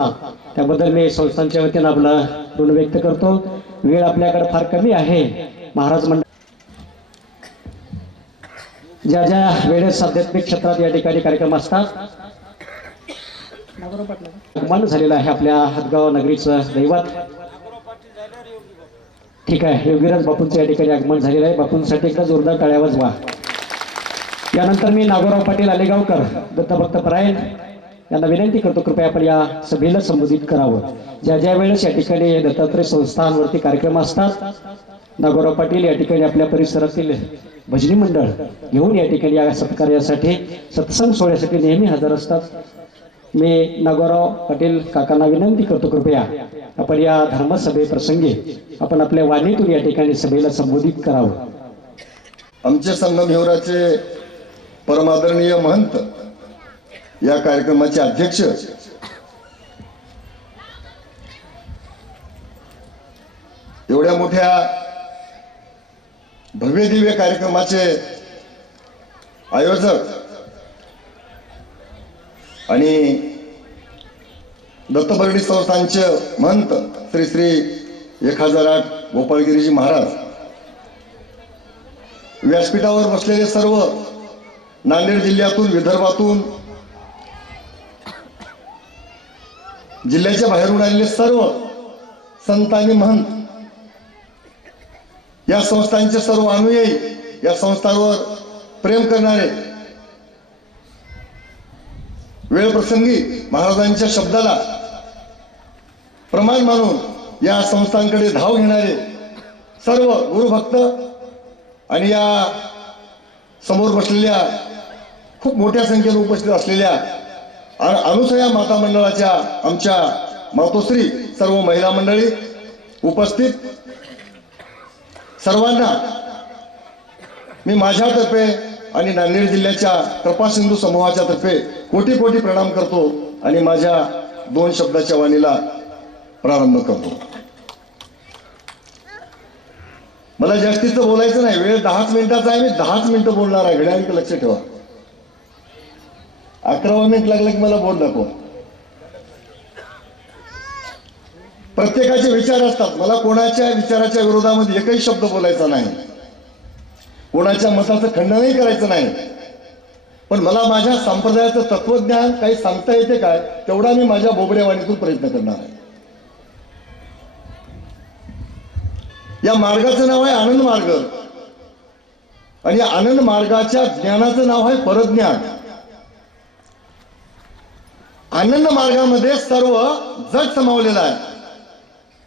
त्याबद्दल मी संस्थांच्या वतीनं आपला ऋण व्यक्त करतो। वेळ आपल्याकडे फार कमी आहे। महाराज मंडळ ज्या ज्या वेळेस आध्यात्मिक क्षेत्रात या ठिकाणी कार्यक्रम असतात, आगमन झालेलं आहे आपल्या हातगाव नगरीचं दैवत। ठीक आहे, योगीराज बापूंचं या ठिकाणी आगमन झालेलं आहे। बापूंसाठी एकदा जोरदार टाळ्या वाजवा। यानंतर मी नागोराव पाटील आलेगावकर दत्तभक्त परायण यांना विनंती करतो, कृपया आपण या सभेला संबोधित करावं। ज्या ज्या वेळेस या ठिकाणी दत्तात्रय संस्थांवरती कार्यक्रम असतात, नागोराव पाटील या ठिकाणी आपल्या परिसरातील भजनी मंडळ घेऊन या ठिकाणी या सत्कार्यासाठी सत्संग सोहळ्यासाठी नेहमी हजर असतात। मी नागोराव पाटील काकांना विनंती करतो, कृपया आपण या धर्मसभे प्रसंगी आपण आपल्या वाणीतून या ठिकाणी सभेला संबोधित करावं। आमचे संगमनेराचे परमादरणीय महंत, या कार्यक्रमाचे अध्यक्ष, एवढ्या मोठ्या भव्य दिव्य कार्यक्रमाचे आयोजक आणि दत्तबर्डी संस्थानचे महंत श्री श्री 1008 गोपाळगिरीजी महाराज, व्यासपीठावर बसलेले सर्व नांदेड जिल्ह्यातून, विदर्भातून, जिल्ह्याच्या बाहेरून आलेले सर्व संत आणि महंत, या संस्थांचे सर्व अनुयायी, या संस्थांवर प्रेम करणारे, वेळ प्रसंगी महाराजांच्या शब्दाला प्रमाण मानून या संस्थांकडे धाव घेणारे सर्व गुरुभक्त आणि या समोर बसलेल्या खूप मोठ्या संख्येने उपस्थित असलेल्या अनुसया माता मंडळाच्या आमच्या मातोश्री, सर्व महिला मंडळी उपस्थित, सर्वांना मी माझ्यातर्फे आणि नांदेड जिल्ह्याच्या कृपा सिंधू समूहाच्या तर्फे कोटी कोटी प्रणाम करतो आणि माझ्या 2 शब्दाच्या वाणीला प्रारंभ करतो। मला जास्तीचं बोलायचं नाही, वेळ 10 मिनिटाचा आहे, मी 10 मिनिटं बोलणार आहे। घड्याळाकडे लक्ष ठेवा, 11 मिनिट लागलं की मला बोट दाखवा। प्रत्येकाचे विचार असतात, मला कोणाच्या विचाराच्या विरोधामध्ये एकही शब्द बोलायचा नाही, कोणाच्या मताचं खंडनही करायचं नाही, पण मला माझ्या संप्रदायाचं तत्वज्ञान काही सांगता येते काय, तेवढा मी माझ्या बोबड्या वाणीतून प्रयत्न करणार आहे। या मार्गाचं नाव आहे आनंद मार्ग आणि आनंद मार्गाच्या ज्ञानाचं नाव आहे परज्ञान। आनंद मार्गामध्ये सर्व जग समावलेला आहे।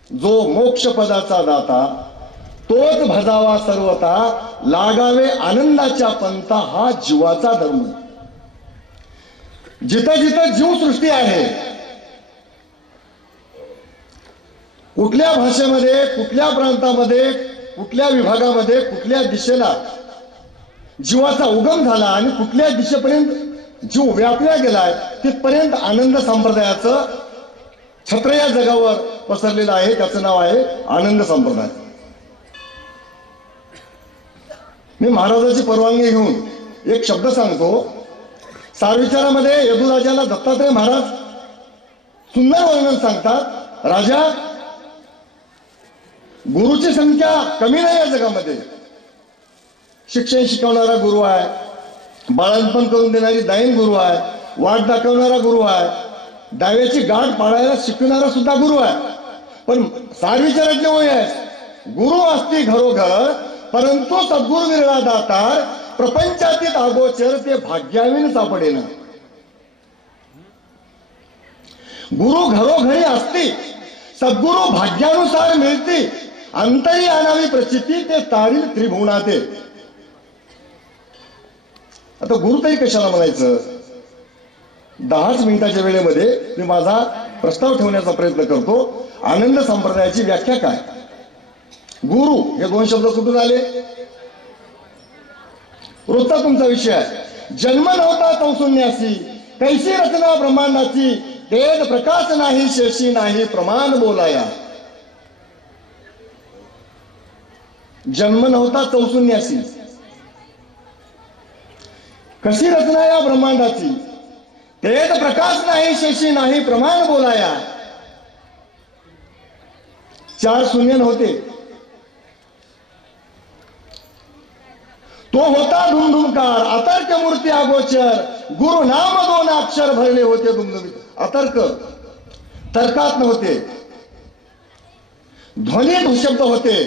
जो मोक्ष पदाचा दाता तोच भजावा सर्वता, लागावे आनंदाच्या पंथा हा जीवाचा धर्म। जिथं जिथं जीवसृष्टी आहे, कुठल्या भाषेमध्ये, कुठल्या प्रांतामध्ये, कुठल्या विभागामध्ये, कुठल्या दिशेला जीवाचा उगम झाला आणि कुठल्या दिशेपर्यंत जीव व्यापला गेलाय, तिथपर्यंत आनंद संप्रदायाचं छत्र या जगावर पसरलेलं आहे। त्याचं नाव आहे आनंद संप्रदाय। मी महाराजाची परवानगी घेऊन एक शब्द सांगतो। सारविचारामध्ये यदुराजाला दत्तात्रय महाराज सुंदर वर्णन सांगतात, राजा, गुरुची संख्या कमी नाही या जगामध्ये। शिक्षण शिकवणारा गुरु आहे, बाळंतपण करून देणारी दाईन गुरु आहे, वाट दाखवणारा गुरु आहे, डाव्याची गाठ पाडायला शिकवणारा सुद्धा गुरु आहे। पण सारविचारातले वय आहे, गुरु असती घरोघर परंतु सद्गुरु विरळा दातार, प्रपंचातीत अगोचर ते भाग्याविन सापडेना। गुरु घरोघरी असती, सद्गुरु भाग्यानुसार मिळती, अंतरी आणावी प्रचिती ते तारील त्रिभुवनाते। आता गुरु तरी कशाला म्हणायचं? 10 मिनिटाच्या वेळेमध्ये मी माझा प्रस्ताव ठेवण्याचा प्रयत्न करतो। आनंद संप्रदायाची व्याख्या काय? गुरु हे 2 शब्द कुठून आले? रोजचा तुमचा विषय आहे। जन्म नव्हता चौसुन्यासी, कैसी रचना ब्रह्मांडाची, तेज प्रकाश नाही शेषी नाही प्रमाण बोलाया। जन्म नव्हता चौसुन्यासी, कशी रचना या ब्रह्मांडाची, तेज प्रकाश नाही शेषी नाही प्रमाण बोलाया. 4 शून्य नव्हते. तो होता धुमधुमकार अतर्क मूर्ती अगोचर. गुरु नाम 2 अक्षर भरले होते दुमदुमीत. अतर्क, तर्कात नव्हते, ध्वनीत शब्द होते.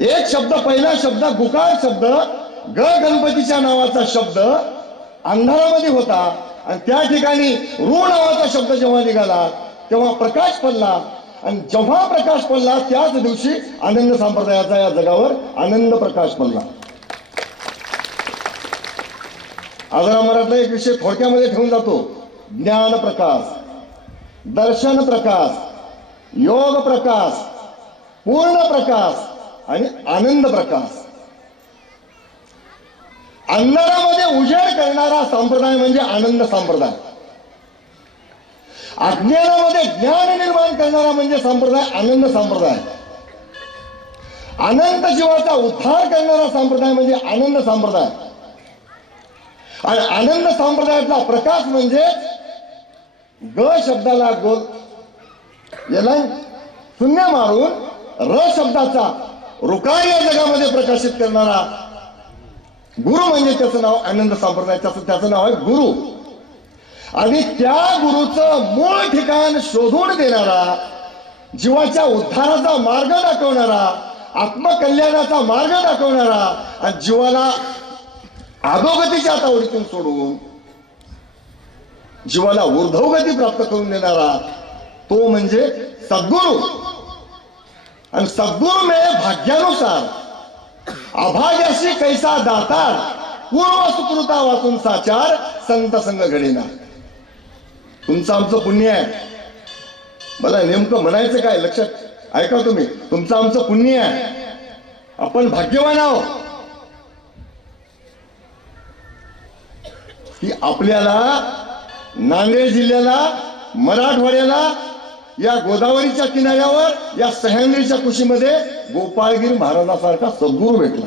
एक शब्द, पहिला शब्द गुकार शब्द, ग गणपतीच्या नावाचा शब्द अंधारामध्ये होता आणि त्या ठिकाणी रू नावाचा शब्द जेव्हा निघाला तेव्हा प्रकाश पडला. आणि जेव्हा प्रकाश पडला त्याच दिवशी आनंद संप्रदायाचा या जगावर आनंद प्रकाश पडला. आजरा मराठा एक विषय थोडक्यामध्ये ठेवून जातो. ज्ञान प्रकाश, दर्शन प्रकाश, योग प्रकाश, पूर्ण प्रकाश आणि आनंद प्रकाश. अंधारामध्ये उजेड करणारा संप्रदाय म्हणजे आनंद संप्रदाय. अज्ञानामध्ये ज्ञान निर्माण करणारा म्हणजे संप्रदाय आनंद संप्रदाय. अनंत जीवाचा उद्धार करणारा संप्रदाय म्हणजे आनंद संप्रदाय. आणि आनंद संप्रदायातला प्रकाश म्हणजे ग शब्दाला गोल याला शून्य मारून र शब्दाचा रुकार या जगामध्ये प्रकाशित करणारा गुरु म्हणजे त्याचं नाव आनंद संप्रदाय. त्याचं नाव आहे गुरु. आणि त्या गुरुचं मूळ ठिकाण शोधून देणारा, जीवाच्या उद्धाराचा मार्ग दाखवणारा, आत्मकल्याणाचा मार्ग दाखवणारा आणि जीवाला अधोगतीच्या तावडीतून सोडून जीवाला ऊर्ध्वगती प्राप्त करून देणारा तो म्हणजे सद्गुरु. आणि सद्गुरु मिळे भाग्यानुसार. अभाग्याशी कैसा दातार, पूर्व सुकृता वाचून साचार, संत संग घडीना. तुमचं आमचं पुण्य आहे. मला नेमकं म्हणायचं काय लक्षात ऐका तुम्ही. तुमचं आमचं पुण्य आहे. आपण भाग्यवान आहोत की आपल्याला नांदेड जिल्ह्याला, मराठवाड्याला या गोदावरीच्या किनाऱ्यावर या सह्याद्रीच्या कुशीमध्ये गोपाळगिरी महाराजासारखा सद्गुरू भेटला.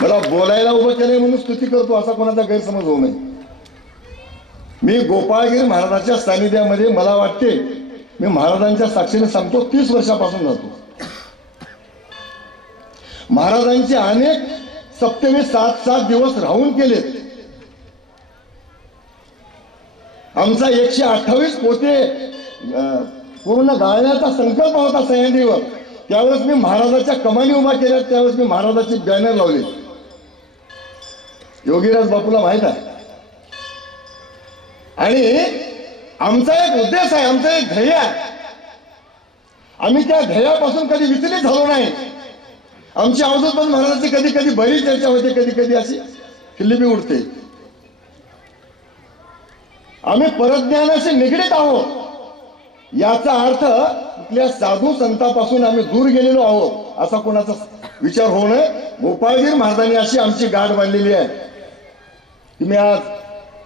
मला बोलायला उभं केलंय म्हणून स्तुती करतो असा कोणाचा गैरसमज होऊ नये. मी गोपाळगिरी महाराजांच्या सानिध्यामध्ये मला वाटते मी महाराजांच्या साक्षीने सांगतो 30 वर्षापासून जातो. महाराजांचे अनेक सप्तमी 7 दिवस राहून केलेत. आमचा 128 पोते पूर्ण गाळण्याचा संकल्प होता सह्याद्रीवर. त्यावेळेस मी महाराजाच्या कमानी उभा केल्या. त्यावेळेस मी महाराजाची बॅनर लावले. योगीराज बापूला माहित आहे. आणि आमचा एक उद्देश आहे, आमचं एक ध्येय आहे. आम्ही त्या ध्येयापासून कधी विचलित झालो नाही. आमची अवधूत महाराजांची कधी कधी बरीच चर्चा होते, कधी कधी अशी खिल्ली उडते. आम्ही परज्ञानाशी निगडीत आहोत. याचा अर्थ कुठल्या साधू संतापासून आम्ही दूर गेलेलो आहोत असा कोणाचा विचार होऊ नये. गोपाळगिरी महाराजांनी अशी आमची गाठ बांधलेली आहे की मी आज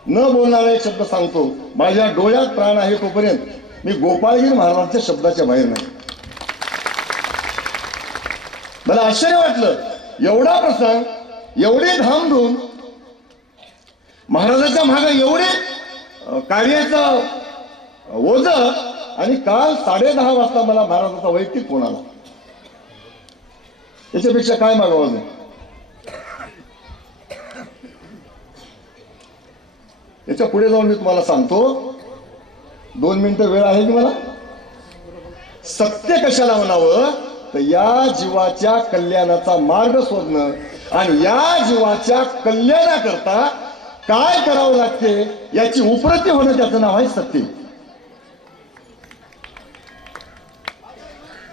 न बोलणारा एक शब्द सांगतो. माझ्या डोळ्यात प्राण आहे तोपर्यंत मी गोपाळगिरी महाराजांच्या शब्दाच्या बाहेर नाही. मला आश्चर्य वाटलं. एवढा प्रसंग, एवढे धामधूम, महाराजांच्या मागे एवढे कार्याचं ओझ. आणि काल 10:30 वाजता मला महाराजांचा वैयक्तिक फोन आला. याच्यापेक्षा काय मागावं. याच्या पुढे जाऊन मी तुम्हाला सांगतो. 2 मिनिटं वेळ आहे की मला. सत्य कशाला म्हणावं तर या जीवाच्या कल्याणाचा मार्ग शोधणं आणि या जीवाच्या कल्याणाकरता काय करावं लागते याची उपरती होणं, त्याचं नाव आहे सत्य.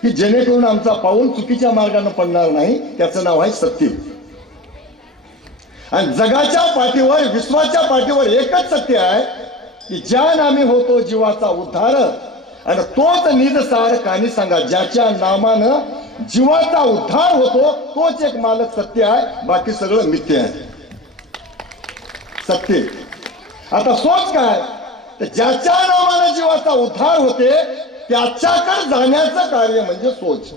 की जेणेकरून आमचा पाऊल चुकीच्या मार्गाने पडणार नाही, त्याचं नाव आहे सत्य. आणि जगाच्या पाठीवर, विश्वाच्या पाठीवर एकच सत्य आहे की ज्या नामी होतो जीवाचा उद्धार आणि तोच निजसार कानी सांगा. ज्याच्या नामानं जीवाचा उद्धार होतो तोच एक मालक सत्य आहे, बाकी सगळं मिथ्य आहे. सत्य. आता सोच काय तर ज्याच्या नामानं जीवाचा उद्धार होते त्याच्याकडे जाण्याचं कार्य म्हणजे सोच.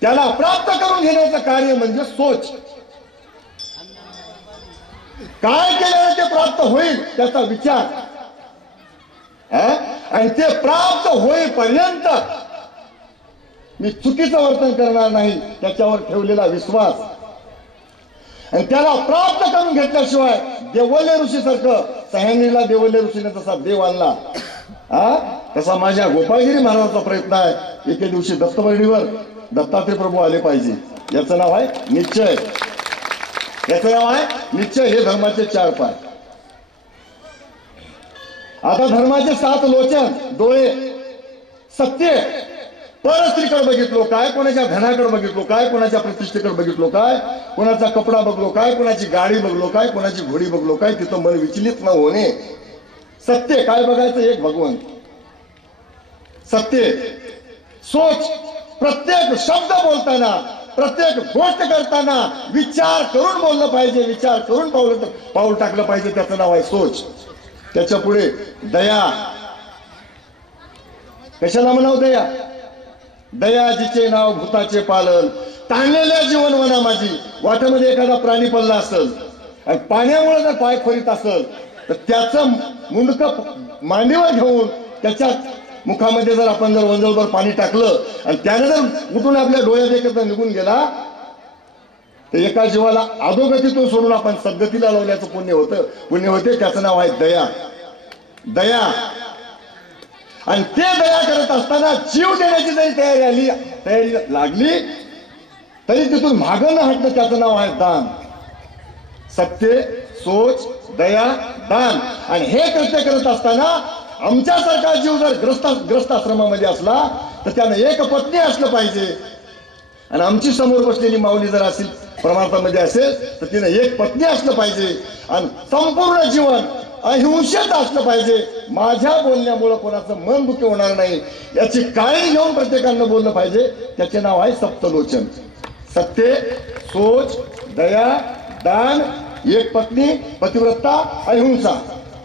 त्याला प्राप्त करून घेण्याचं कार्य म्हणजे सोच. काय केल्याने ते प्राप्त होईल त्याचा विचार, आणि ते प्राप्त होईपर्यंत मी चुकीचं वर्तन करणार नाही त्याच्यावर ठेवलेला विश्वास, आणि त्याला प्राप्त करून घेतल्याशिवाय देवल्य ऋषी सारखं सह्याद्रीला देवल्य ऋषीने तसा देव आणला, तसा माझ्या गोपाळगिरी महाराजांचा प्रयत्न आहे. एके दिवशी दत्तवर्णीवर दत्तात्रय प्रभू आले पाहिजे. याचं नाव आहे निश्चय. याचं नाव आहे निश्चय. हे धर्माचे 4 पाय. आता धर्माचे 7 लोचन डोळे. सत्य. परस्त्रीकडे बघितलो काय, कोणाच्या धनाकडे बघितलो काय, कोणाच्या प्रतिष्ठेकडे बघितलो काय, कोणाचा कपडा बघलो काय, कोणाची गाडी बघलो काय, कोणाची घोडी बघलो काय, तिथं मन विचलित न होणे. सत्य काय बघायचं? एक भगवंत. सत्य. सोच. प्रत्येक शब्द बोलताना, प्रत्येक गोष्ट करताना विचार करून बोललं पाहिजे, विचार करून पाऊल टाकलं पाहिजे. त्याचं नाव आहे सोच. त्याच्या पुढे दया. कशाला म्हणावं दया? दया जिचे नाव भूताचे पालन, ताणलेल्या जीवन वना माझी. वाटेमध्ये एखादा प्राणी पडला असेल आणि पाण्यामुळे जर पाय खोरीत असेल तर त्याचं मुंडकं मांडीवर घेऊन त्याच्या मुखामध्ये जर आपण जर वंजलभर पाणी टाकलं आणि त्याने जर उठून आपल्या डोळ्यात एकत्र निघून गेला तर एका जीवाला अधोगतीतून सोडून आपण सद्गतीला लावल्याचं पुण्य होते. त्याचं नाव आहे दया. दया. आणि ते दया करत असताना जीव देण्याची जरी तयारी लागली तरी तिथून मागं न हटणं त्याचं नाव आहे दान. सत्य, सोच, दया, दान. आणि हे कृत्य करत असताना आमच्यासारखा जीव जर ग्रस्त आश्रमामध्ये असला तर त्यानं एक पत्नी असलं पाहिजे, आणि आमची समोर बसलेली माऊली जर असेल परमार्थामध्ये असेल तर तिनं एक पत्नी असलं पाहिजे, आणि संपूर्ण जीवन अहिंसेत असलं पाहिजे. माझ्या बोलण्यामुळे कोणाचं मन दुखी होणार नाही याची काळजी घेऊन प्रत्येकानं बोललं पाहिजे. त्याचे नाव आहे सप्तलोचन. सत्य, सोच, दया, दान, एक पत्नी, पतिव्रता, अहिंसा.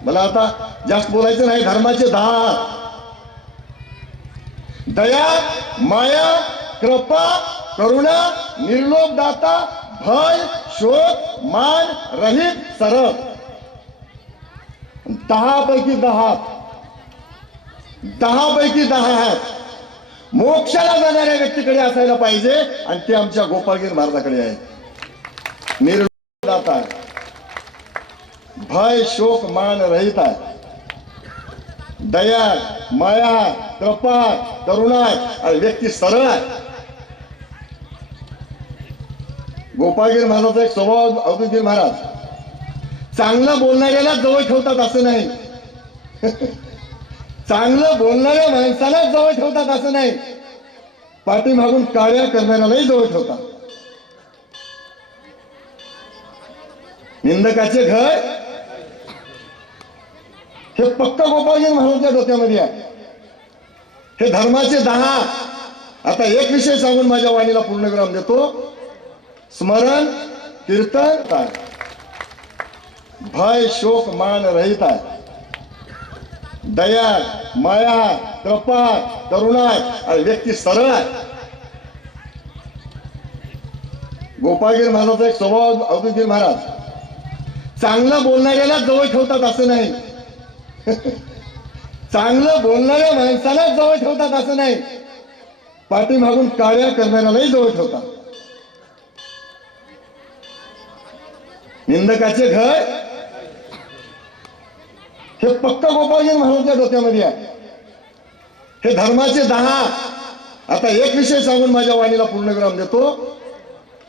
मला आता जास्त बोलायचं नाही. धर्माचे 10. दया, माया, कृपा, करुणा, निर्लोभ दाता, भय, शोक, मान रहित, सरळ. 10 पैकी 10. 10 पैकी 10 आहेत. मोक्षाला जाणाऱ्या व्यक्तीकडे असायला पाहिजे, आणि ते आमच्या गोपाळगिरी महाराजाकडे आहे. निर्लोभ दाता आहे, भय शोक मान रहित आहे, दया, माया, कृपा, करुणा आणि व्यक्ती सरळ आहे. गोपाळगिरी महाराजांचा एक स्वभाव अवधूतगिरी महाराज चांगलं बोलणाऱ्याला जवळ ठेवतात असं नाही. चांगलं बोलणाऱ्या माणसाला जवळ ठेवतात असं नाही, पाठीमागून काळ्या करणाऱ्यालाही जवळ ठेवतात. निंदकाचे घर हे पक्क गोपाळगिरी महाराजांच्या डोक्यामध्ये आहे. हे धर्माचे 10. आता एक विषय सांगून माझ्या वाणीला पूर्णविराम देतो. स्मरण, कीर्तन, भय शोक मान रहित आहे, दया, माया, कृपा, करुणा आणि व्यक्ती सरळ आहे. गोपाळगिरी महाराजांचा एक स्वभाव अवधूतगिरी महाराज चांगलं बोलणाऱ्याला जवळ ठेवतात असं नाही. चांगलं बोलणाऱ्या माणसाला जवळ ठेवतात असं नाही, पाठीमागून काळ्या करणाऱ्यालाही जवळ ठेवतात. निंदकाचे घर हे पक्क गोपाळगिरी महाराजांच्या डोक्यामध्ये आहे. हे धर्माचे 10. आता एक विषय सांगून माझ्या वाणीला पूर्णविराम देतो.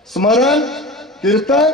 स्मरण, कीर्तन,